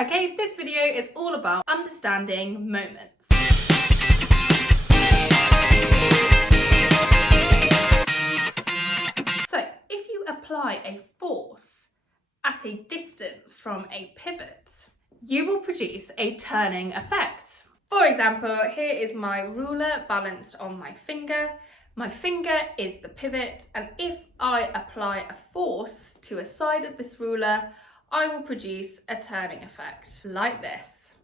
Okay, this video is all about understanding moments. So, if you apply a force at a distance from a pivot, you will produce a turning effect. For example, here is my ruler balanced on my finger. My finger is the pivot, and if I apply a force to a side of this ruler, I will produce a turning effect, like this.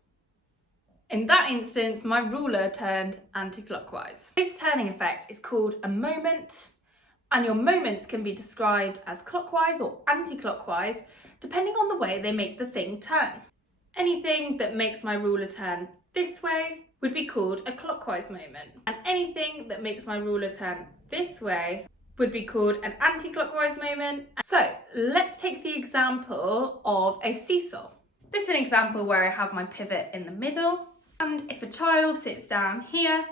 In that instance, my ruler turned anti-clockwise. This turning effect is called a moment, and your moments can be described as clockwise or anti-clockwise, depending on the way they make the thing turn. Anything that makes my ruler turn this way would be called a clockwise moment, and anything that makes my ruler turn this way would be called an anti-clockwise moment. So let's take the example of a seesaw. This is an example where I have my pivot in the middle, and if a child sits down here,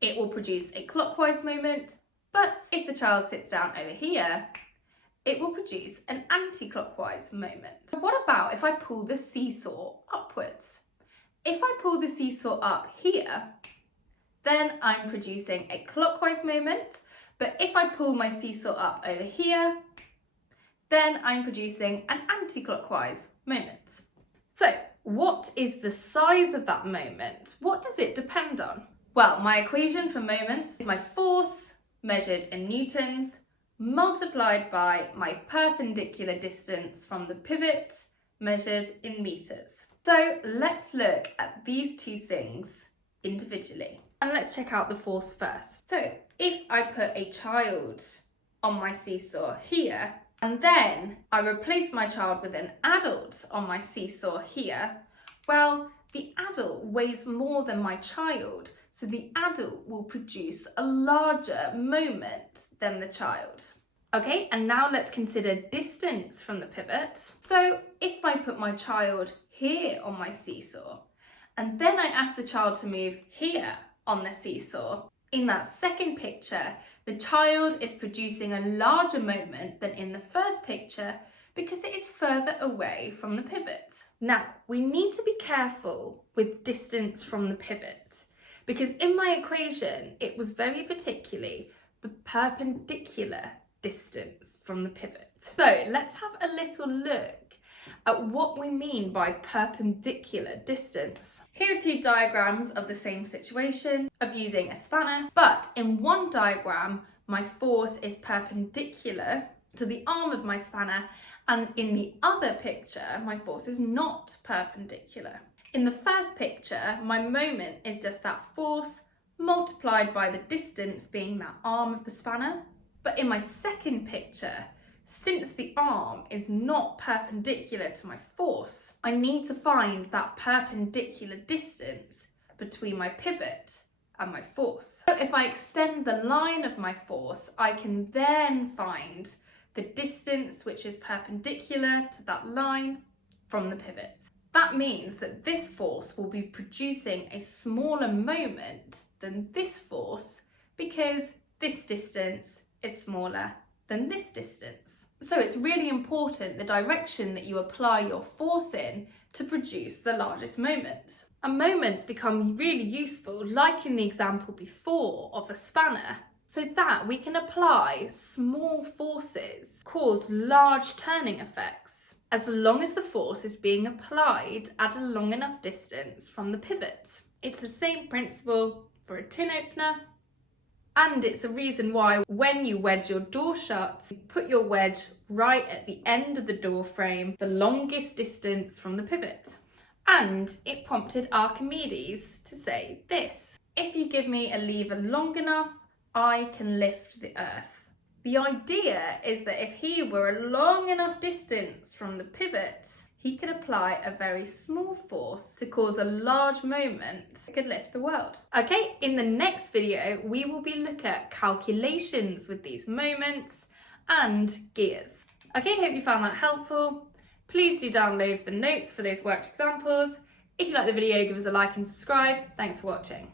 it will produce a clockwise moment, but if the child sits down over here, it will produce an anti-clockwise moment. What about if I pull the seesaw upwards? If I pull the seesaw up here, then I'm producing a clockwise moment, but if I pull my seesaw up over here, then I'm producing an anti-clockwise moment. So, what is the size of that moment? What does it depend on? Well, my equation for moments is my force measured in newtons multiplied by my perpendicular distance from the pivot measured in meters. So let's look at these two things individually. And let's check out the force first. So if I put a child on my seesaw here, and then I replace my child with an adult on my seesaw here, well, the adult weighs more than my child, so the adult will produce a larger moment than the child. Okay, and now let's consider distance from the pivot. So if I put my child here on my seesaw, and then I ask the child to move here on the seesaw, in that second picture, the child is producing a larger moment than in the first picture because it is further away from the pivot. Now, we need to be careful with distance from the pivot because in my equation, it was very particularly the perpendicular distance from the pivot. So let's have a little look at what we mean by perpendicular distance. Here are two diagrams of the same situation of using a spanner, but in one diagram, my force is perpendicular to the arm of my spanner, and in the other picture, my force is not perpendicular. In the first picture, my moment is just that force multiplied by the distance being that arm of the spanner. But in my second picture, since the arm is not perpendicular to my force, I need to find that perpendicular distance between my pivot and my force. So if I extend the line of my force, I can then find the distance which is perpendicular to that line from the pivot. That means that this force will be producing a smaller moment than this force because this distance is smaller than this distance. So it's really important the direction that you apply your force in to produce the largest moment. And moments become really useful, like in the example before of a spanner, so that we can apply small forces, cause large turning effects, as long as the force is being applied at a long enough distance from the pivot. It's the same principle for a tin opener, and it's the reason why when you wedge your door shut, you put your wedge right at the end of the door frame, the longest distance from the pivot. And it prompted Archimedes to say this: if you give me a lever long enough, I can lift the earth. The idea is that if he were a long enough distance from the pivot, he could apply a very small force to cause a large moment that could lift the world. Okay, in the next video, we will be looking at calculations with these moments and gears. Okay, hope you found that helpful. Please do download the notes for those worked examples. If you like the video, give us a like and subscribe. Thanks for watching.